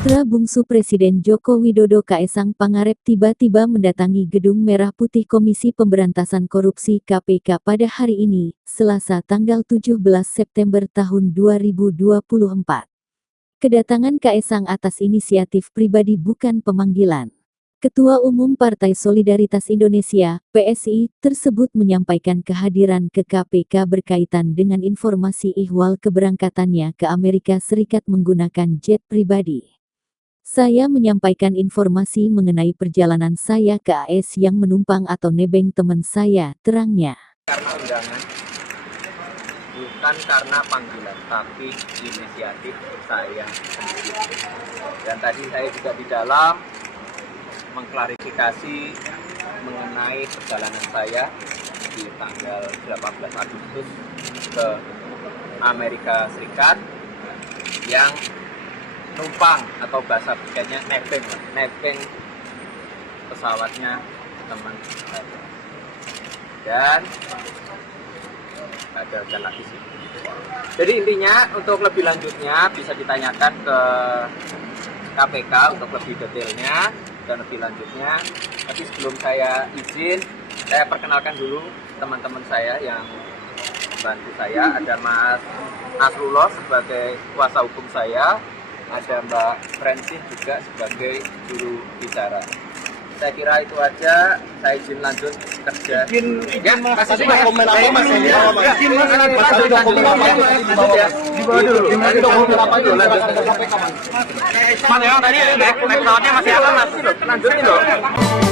Putra bungsu Presiden Joko Widodo Kaesang Pangarep tiba-tiba mendatangi Gedung Merah Putih Komisi Pemberantasan Korupsi (KPK) pada hari ini, Selasa tanggal 17 September tahun 2024. Kedatangan Kaesang atas inisiatif pribadi bukan pemanggilan. Ketua Umum Partai Solidaritas Indonesia (PSI) tersebut menyampaikan kehadiran ke KPK berkaitan dengan informasi ihwal keberangkatannya ke Amerika Serikat menggunakan jet pribadi. Saya menyampaikan informasi mengenai perjalanan saya ke AS yang menumpang atau nebeng teman saya, terangnya. Karena undangan, bukan karena panggilan, tapi inisiatif saya sendiri. Dan tadi saya juga di dalam mengklarifikasi mengenai perjalanan saya di tanggal 18 Agustus ke Amerika Serikat yang numpang atau bahasa tiketnya nebeng pesawatnya teman saya. Dan ada jalan lagi sih. Jadi intinya untuk lebih lanjutnya bisa ditanyakan ke KPK untuk lebih detailnya dan lebih lanjutnya. Tapi sebelum saya izin, saya perkenalkan dulu teman-teman saya yang bantu saya. Ada Mas Nasrullah sebagai kuasa hukum saya, ada Mbak Francine juga sebagai juru bicara. Saya kira itu aja, saya izin lanjut kerja. Izin Masih dokumen apa Mas? Izin Mas, lanjut dokumen apa? Dibawa dulu. Dokumen apa itu? Lanjut ke KPK Mas. Mas, yang tadi naik pesawatnya masih aman Mas? Lanjutin dong.